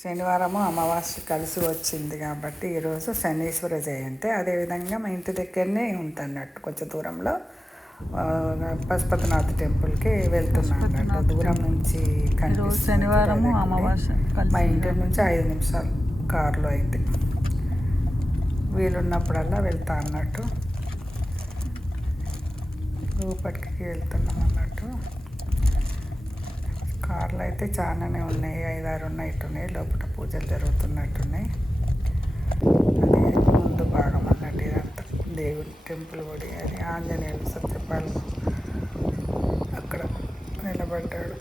శనివారము అమావాస్య కలిసి వచ్చింది కాబట్టి ఈరోజు శనీశ్వర జయంతి. అదేవిధంగా మా ఇంటి దగ్గరనే ఉంటున్నట్టు కొంచెం దూరంలో పశుపతినాథ్ టెంపుల్కి వెళ్తున్నాను అన్నట్టు. దూరం నుంచి కనిపిస్తుంది. శనివారము అమావాస్య మా ఇంటి నుంచి 5 నిమిషాలు కారులో అయితే. వీలున్నప్పుడల్లా వెళ్తా అన్నట్టు. లోపలికి వెళ్తున్నాం అన్నట్టు. కార్లు అయితే చాలానే ఉన్నాయి, 5-6 ఉన్నాయి. లోపల పూజలు జరుగుతున్నట్టున్నాయి. అది ముందు భాగం అన్నట్టు. ఇదంతా దేవుడి టెంపుల్ కూడా. అది ఆంజనేయుడు సత్యపాలు అక్కడ నిలబడ్డాడు.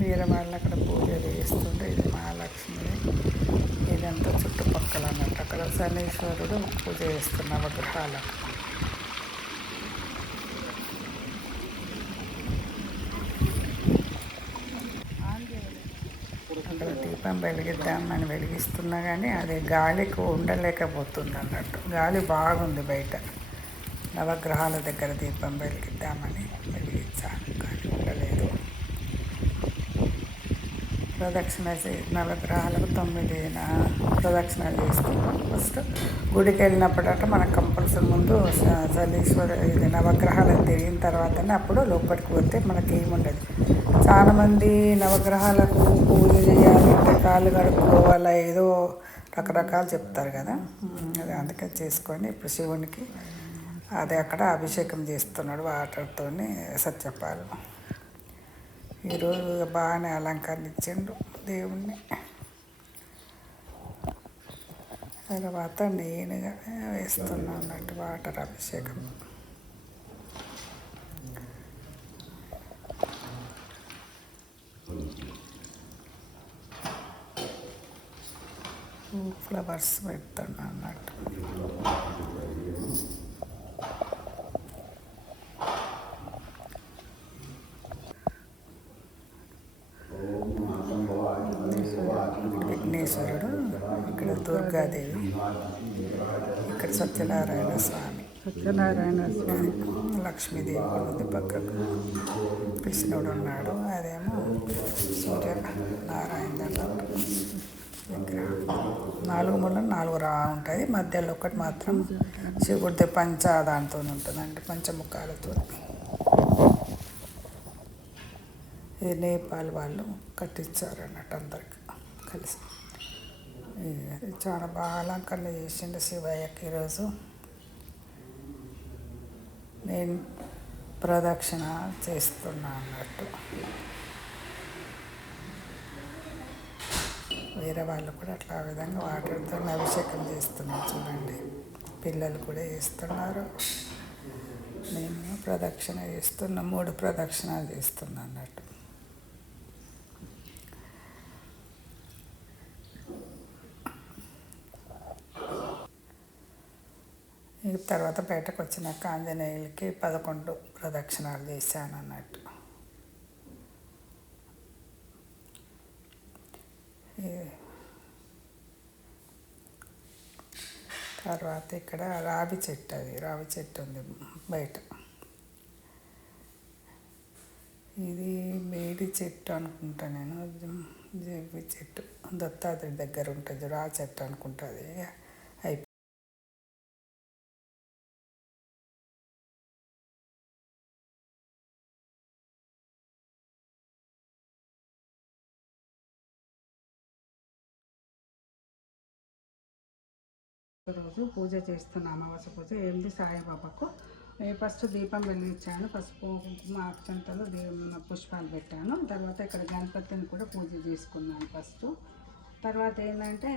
వేరే వాళ్ళు అక్కడ పూజలు చేస్తుంటే ఇది మహాలక్ష్మి. ఇదంతా చుట్టుపక్కల అన్నట్టు. అక్కడ శనీశ్వరుడు పూజ చేస్తున్న నవగ్రహాలకు. అక్కడ దీపం వెలిగిద్దామని వెలిగిస్తున్నా కానీ అది గాలికి ఉండలేకపోతుంది అన్నట్టు. గాలి బాగుంది బయట. నవగ్రహాల దగ్గర దీపం వెలిగిద్దామని వెలిగించాను కానీ ఉండలేదు. ప్రదక్షిణ నవగ్రహాలకు 9 ప్రదక్షిణలు చేస్తున్నాం. ఫస్ట్ గుడికి వెళ్ళినప్పుడట మనకు కంపల్సరీ ముందు శనీశ్వర ఇది నవగ్రహాలకు తిరిగిన తర్వాతనే అప్పుడు లోపలికి పోతే మనకి ఏముండదు. చాలామంది నవగ్రహాలకు పూజ చేయాలంటే కాళ్ళు కడుక్కోవాలా ఏదో రకరకాలు చెప్తారు కదా. అది అందుకే చేసుకొని ఇప్పుడు శివునికి అదే అక్కడ అభిషేకం చేస్తున్నాడు వాటర్తో సత్యపాలు. ఈరోజు బాగానే అలంకరించిండు దేవుణ్ణి. తర్వాత నేనుగా వేస్తున్నా అన్నట్టు వాటర్ అభిషేకం. ఫ్లవర్స్ పెడుతున్నా అన్నట్టు. విఘ్నేశ్వరుడు, ఇక్కడ దుర్గాదేవి, ఇక్కడ సత్యనారాయణ స్వామి, లక్ష్మీదేవి ఉంది పక్కకు, కృష్ణుడు ఉన్నాడు. అదేమో సూర్యనారాయణ అన్నట్టు విగ్రహం. 4 మూలలు 4 రా ఉంటుంది. మధ్యలో ఒకటి మాత్రం శివుడిది దాంతో ఉంటుందండి, పంచముఖాలతో. ఇది నేపాల్ వాళ్ళు కట్టించారు అన్నట్టు అందరికి కలిసి. చాలా బాగా అలంకరణ చేసిండు శివయ్యకి. ఈరోజు నేను ప్రదక్షిణ చేస్తున్నా అన్నట్టు. వేరే వాళ్ళు కూడా అట్లా ఆ విధంగా వాటర్తో అభిషేకం చేస్తున్నారు చూడండి. పిల్లలు కూడా చేస్తున్నారు. నేను ప్రదక్షిణ చేస్తున్నా, 3 ప్రదక్షిణాలు చేస్తున్నా అన్నట్టు. తర్వాత బయటకు వచ్చినాక ఆంజనేయులకి 11 ప్రదక్షిణాలు చేశాను అన్నట్టు. తర్వాత ఇక్కడ రావి చెట్టు, అది రావి చెట్టు ఉంది బయట. ఇది మేడి చెట్టు అనుకుంటా, నేను జెవ్వి చెట్టు దత్తాత్రేయ దగ్గర ఉంటుంది. రా చెట్టు అనుకుంటుంది. రోజు పూజ చేస్తున్నా, అమావాస్య పూజ. ఏంది సాయిబాబాకు ఫస్ట్ దీపం వెలిగించాను. పసుపు కుంకుమ అక్షంతలు పుష్పాలు పెట్టాను. తర్వాత ఇక్కడ గణపతిని కూడా పూజ చేసుకున్నాను ఫస్ట్. తర్వాత ఏంటంటే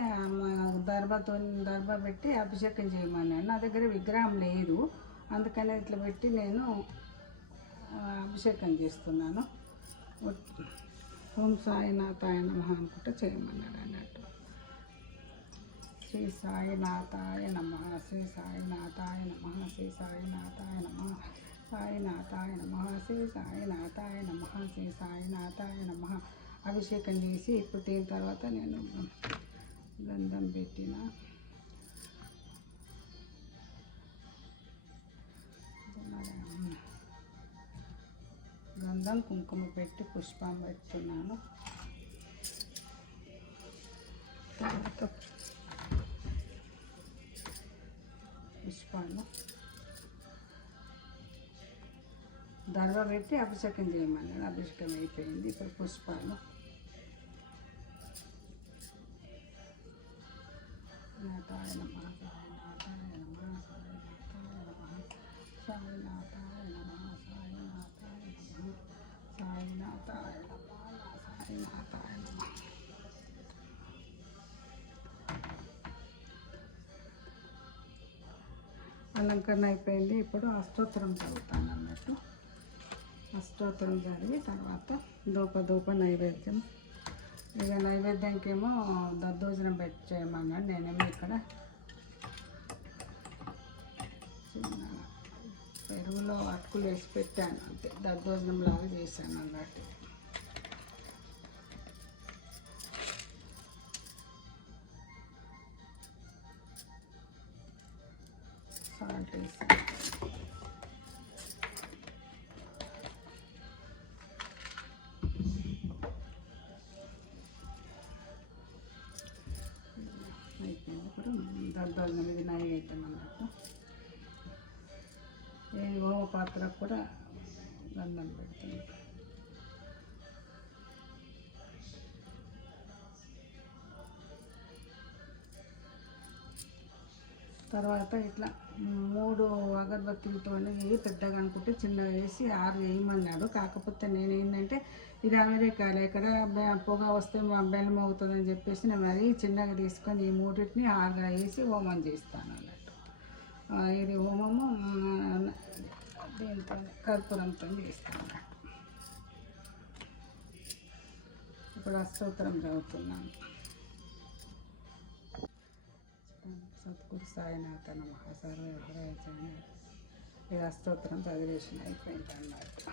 దర్భ పెట్టి అభిషేకం చేయమన్నాను. నా దగ్గర విగ్రహం లేదు, అందుకని ఇట్లా పెట్టి నేను అభిషేకం చేస్తున్నాను. ఓం సాయినాథాయ నమః అనుకుంటే చేయమన్నాడు అన్నట్టు. శ్రీ సాయినాథాయ నమః, శ్రీ సాయినాథాయ నమః, శ్రీ సాయినాథాయ నమః, సాయినాథాయ నమః, శ్రీ సాయినాథాయ నమః, శ్రీ సాయినాథాయ నమః. అభిషేకం చేసి ఇప్పుడు దీని తర్వాత నేను గంధం పెట్టిన గంధం కుంకుమ పెట్టి పుష్పం పెడుతున్నాను. తర్వాత పుష్పాలు దర్వ పెట్టి అభిషేకం చేయమన్నాడు. అభిషేకం అయిపోయింది. ఇప్పుడు పుష్పాలు నాథాయ నమః నాథాయ నమః సాయినాథాయ నమః సాయినాథాయ నమః సాయినాథాయ నమః సాయినాథాయ నమః. అలంకరణ అయిపోయింది. ఇప్పుడు అష్టోత్తరం చదువుతాను అన్నట్టు. అష్టోత్తరం చదివి తర్వాత ధూప నైవేద్యం. ఇక నైవేద్యంకేమో దద్దోజనం చేయమన్నాడు. నేనేమో ఇక్కడ చిన్న పెరుగులో అటుకులు వేసి పెట్టాను, అంతే దద్దోజనం లాగా చేశాను అన్నట్టు. సాల్ట్ వేసి అయిపోయింది. ఇప్పుడు దద్దోజనం ఇది నైవేద్యం అన్నట్టు. ఈ ఓమ పాత్రకు కూడా గంధం పెడుతుంది. తర్వాత ఇట్లా 3 అగరబత్తులతో పెద్దగా అనుకుంటే చిన్నగా వేసి 6 వేయమన్నాడు. కాకపోతే నేను ఏంటంటే ఇది అమెరికాలో ఇక్కడ పొగ వస్తే బెల్లం అవుతుందని చెప్పేసి నేను మరీ చిన్నగా తీసుకొని ఈ 3టిని 6గా వేసి హోమం చేస్తాను అన్నట్టు. ఇది హోమము దీంతో కర్పూరంతో చేస్తాను అన్నట్టు. ఇప్పుడు అష్టోత్తరం చదువుతున్నాను. సద్గురు సాయినాథ నమః సర్వగ్రహ. ఇది అష్టోత్తరం చదివేసిన అయిపోయింది అన్నట్టు.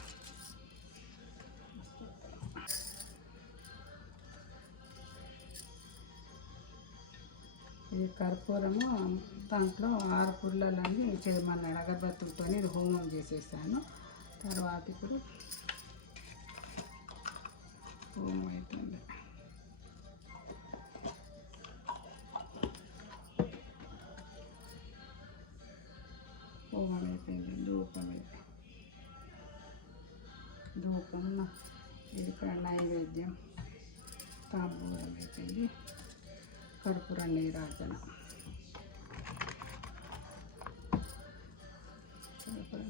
ఇది కర్పూరము దాంట్లో 6 పుల్లలన్నీ చేయమన్నాడు. అగరబత్తులతో ఇది హోమం చేసేసాను. తర్వాత ఇప్పుడు హోమం అవుతుంది. హోమం అయిపోయింది. ధూపం ఇది ఇక్కడ నైవేద్యం తాంబూలం అయిపోయింది. కర్పూర నీరాజన కర్పూర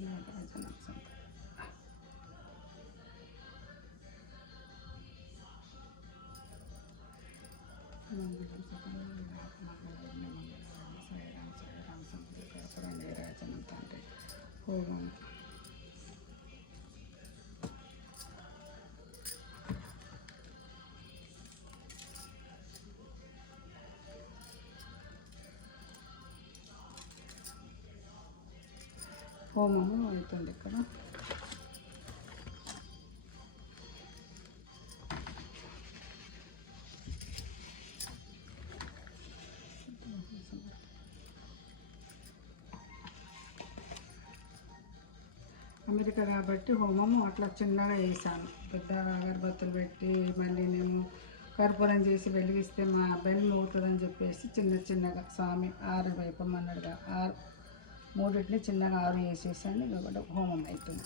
నీరాజనం తండ్రి హోమం. హోమము అవుతుంది ఇక్కడ. అమెరికా కాబట్టి హోమము అట్లా చిన్నగా వేసాను. పెద్ద అగరబత్తులు పెట్టి మళ్ళీ నేను కర్పూరం చేసి వెలిగిస్తే మా బెల్లం అవుతుందని చెప్పేసి చిన్నగా స్వామి 6 వైపమన్నాడుగా 3టిని చిన్నగా 6 వేసేసాను. ఇది కూడా హోమం అవుతుంది.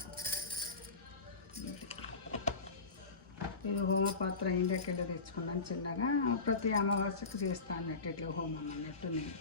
ఇది హోమ పాత్ర ఇండియాకి వెళ్ళి తెచ్చుకున్నాను చిన్నగా. ప్రతి అమావాస్యకు చేస్తాను అన్నట్టు ఇట్లా హోమం అన్నట్టు నేను.